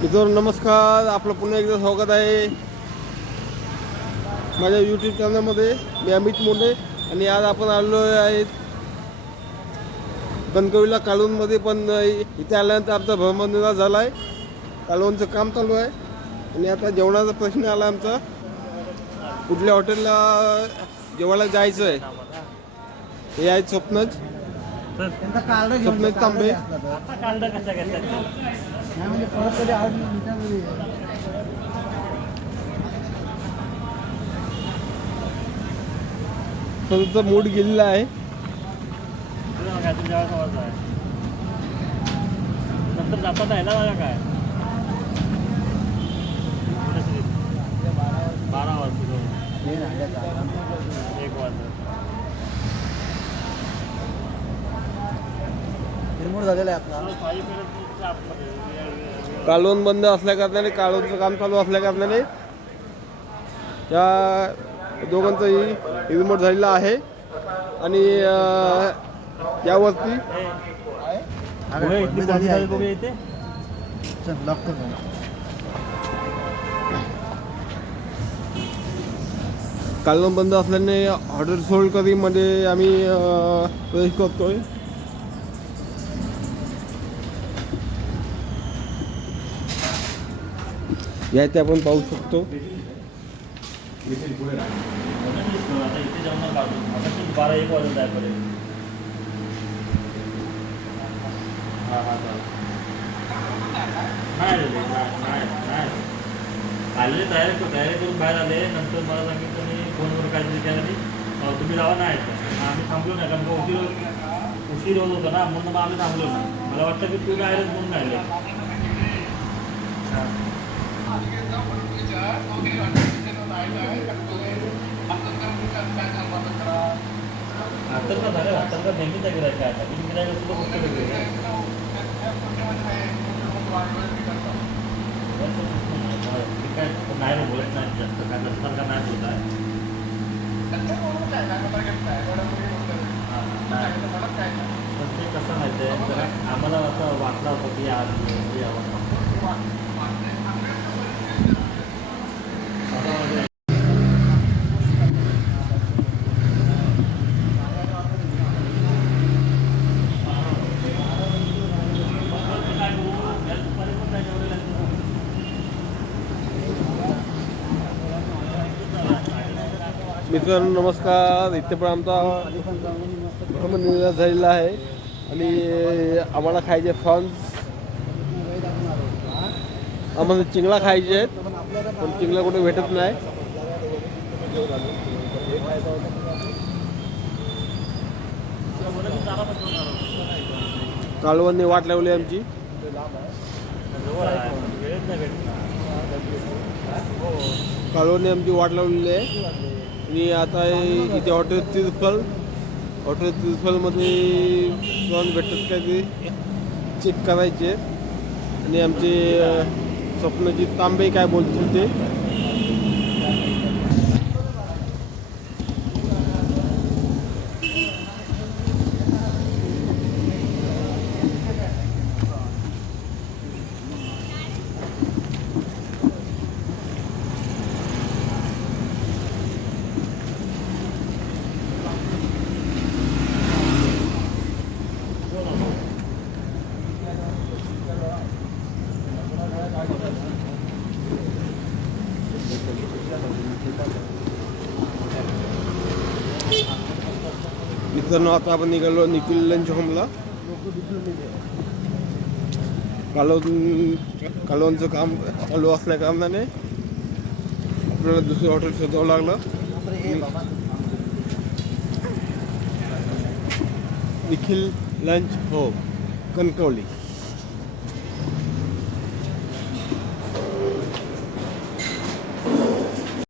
मित्रांनो नमस्कार. आपलं पुन्हा एकदा स्वागत आहे माझ्या यूट्यूब चॅनलमध्ये मी अमित मोंडे आणि आज आपण आलेलो आहेत कणकवलीला कालवणमध्ये पण इथे आल्यानंतर आमचा भ्रमणनिरा झाला आहे कालवणचं काम चालू आहे आणि आता जेवणाचा प्रश्न आला आमचा. कुठल्या हॉटेलला जेवायला जायचं आहे? हे आहेत स्वप्नच जा, तांबे. तुमचा म्हणजे मूड गेलेला आहे. आहे नंतर जातात आहे ना बघा काय. बारा वाजता. एक वाजता. निर्मूळ झालेला आहे आपला. कालवण बंद असल्या कारणाने कालवणचं काम चालू असल्या कारणाने या दोघांचंही रिमोट झालेलं आहे. आणि अं, यावरती चल लॉक कर मला. कालवण बंद असल्याने हॉटेल सोलकरीमध्ये आम्ही अं, प्रवेश करतोय. या रे, नाही नाही नाही आलेले तयारी तयारी करून बाहेर आले नंतर मला सांगितलं मी फोनवर काहीतरी केलं नाही तुम्ही जावा नाही आम्ही थांबलो नाही कारण का उशीर उशीर होत होता ना म्हणून मग आम्ही थांबलो नाही मला वाटतं की तुम्ही बाहेरच म्हणून राहिले आता झाला झालं आता गिरायचा आहे आता? मी गिरायला सुद्धा गोष्ट वेगळी आहे. काय नाही बोलत नाही जास्त काय नसतात का नाही बोलत आहे पण ते कसं माहिती आहे? जरा आम्हाला असं वाटलं होतं की आज यावं आता म्हणजे मित्रांनो नमस्कार. इथे पण आमचा आधी झालेला आहे. आणि आम्हाला खायचे फॉन्स. आम्हाला चिंगळा खायचे आहेत. पण आपल्याला चिंगळा कुठे भेटत नाही. कालवांनी वाट लावली आमची. कालवांनी आमची वाट लावलेली आहे. आणि आता इथे हॉटेल तिरफल हॉटेल तिरफलमध्ये प्रॉन भेटतात काय ते चेक करायचे. आणि आमचे अं, स्वप्नजी तांबे काय बोलतील ते. मित्रांनो आता आपण निघालो निखिल लंच होमला कालवण कालवणचं काम चालू असल्या कारणाने आपल्याला दुसरं हॉटेल शोधावं लागलं. Nikhil lunch home Kankavli.